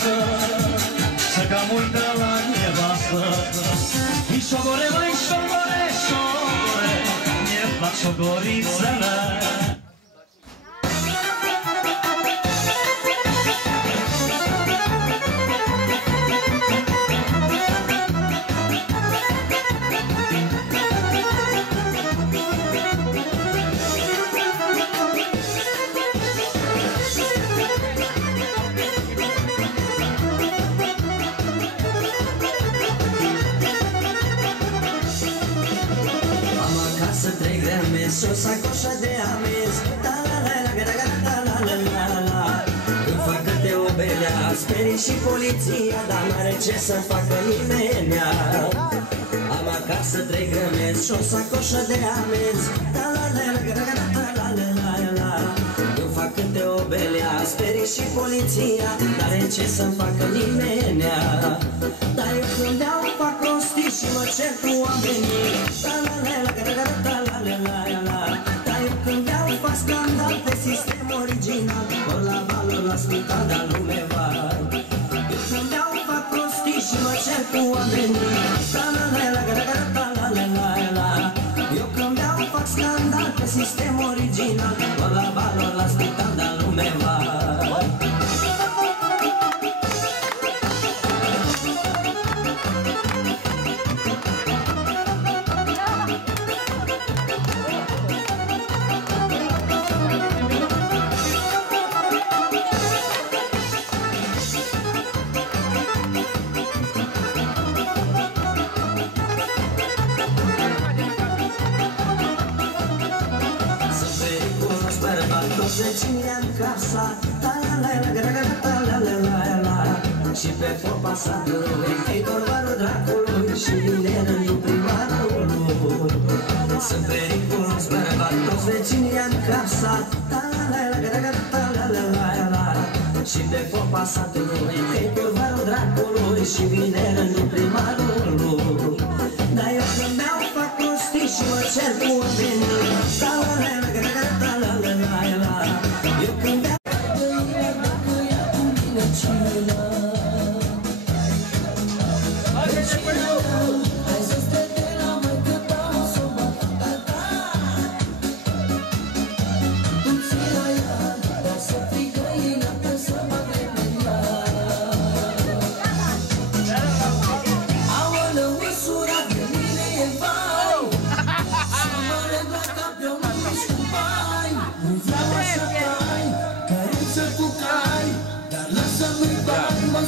acasă, să cam uită la nevastă. I șogore, măi, șogore, șogore, mi-e plac șogorițele. O sacoșă de amenzi, ta-la-la-la-la-la-la-la-la. Îmi fac câte o belea, sperii și poliția, dar n-are ce să-mi facă nimenea. Am acasă 3 grămezi și o sacoșă de amenzi, ta-la-la-la-la-la-la-la-la. Îmi fac câte o belea, sperii și poliția, n-are ce să-mi facă nimenea. Dar eu când beau fac prostii și mă cer cu oamenii, ta-la-la-la-la-la-la-la-la. Fac scandal pe sistem original, ori la valori la spital, dar lume var. Eu când beau fac prostii și mă cer cu oamenii, ta-la-la-la-la-la-la-la-la. Eu când beau fac scandal pe sistem original, ori la valori la spital, dar lume var. Vecinii-am casa, ta-la-la-la-la-la-la-la-la. Și pe popa satului, e corvarul dracului și vine rândul primarului. Sunt periculos bărbat, toți vecinii-am casa, ta-la-la-la-la-la-la-la-la. Și pe popa satului, e corvarul dracului și vine rândul primarului. Dar eu când beau fac prostii și mă cer cu oamenii, ta-la-la-la-la-la-la-la-la. Eu când beau dacă ia cu mine cina, hai să stai de la mai cât am să mă tata. Puțin aia, dar să fii găina că să mă gândea. Aoleu, măsura de mine e vai, să mă regla campionul și vai. Nu vreau așa cai, carință cu cai, dar lasă-mi bani, mă